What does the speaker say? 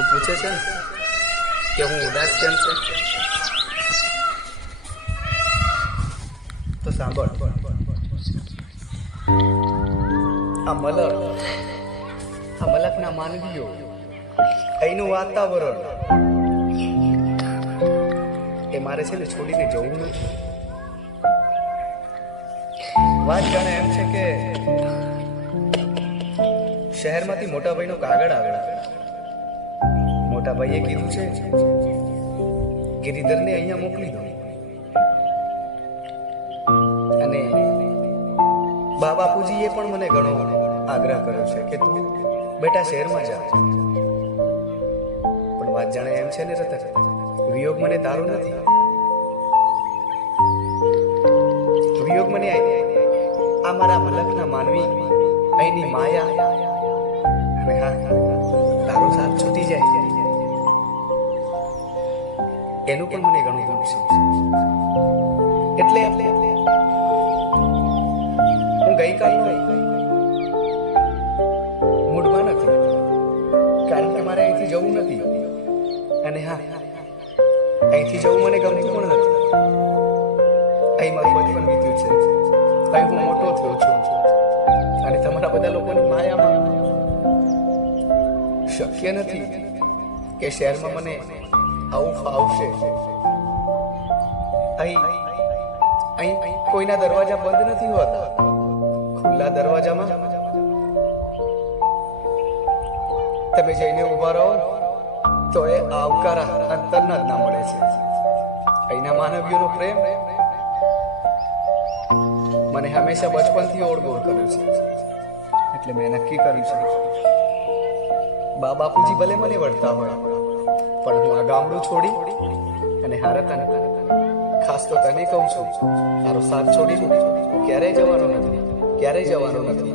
તું પૂછે છે ને કે હું ઉદાસ કેમ છે, તો સાંભળ. આ મલકના માનવીઓ, અહીંનું વાતાવરણ એ મારે છે ને છોડીને જવું નથી. વાત જાણે એમ છે કે શહેરમાંથી મોટા ભાઈનો કાગળ આવ્યો. મોટા ભાઈએ કીધું છે ગિરિધરને અહીંયા મોકલી દો, અને બા બાપુજીએ પણ મને ઘણો આગ્રહ કર્યો છે કે તું બેટા શહેરમાં જા. પણ વાત જાણે એમ છે ને રતન, વિયોગ મને તારો નથી. વિયોગ મને આ મારા મલકના માનવી, અહીંની માયા અને હા તારો સાથ છૂટી જાય એનું પણ મને ઘણું ગમશે. એટલે હું ગઈકાલનો મૂડમાં નથી, કારણ કે મારે અહીંથી જવું નથી. અને હા, અહીંથી જવું મને ગમતું પણ નથી. અહીં મારું બચપન વીત્યું છે, અહીં હું મોટો થયો છું, અને તમારા બધા લોકોની માયામાં શક્ય નથી કે શહેરમાં મને આવું ફાવશે. અહીં કોઈના દરવાજા બંધ નથી હોતા. ખુલ્લા દરવાજામાં તમે જઈને ઉભા રહો તો એ આવકાર અંતરના જ ના મળે છે. અહીંના માનવીઓનો પ્રેમ મને હંમેશા બચપનથી ઓળગોળ કર્યો છે. એટલે મેં નક્કી કર્યું છે, બા બાપુજી ભલે મને વળતા હોય, પણ હું આ ગામડું છોડી અને હારતન ખાસ તો તને કહું છું, તારો સાથ છોડીને હું ક્યારેય જવાનો નથી.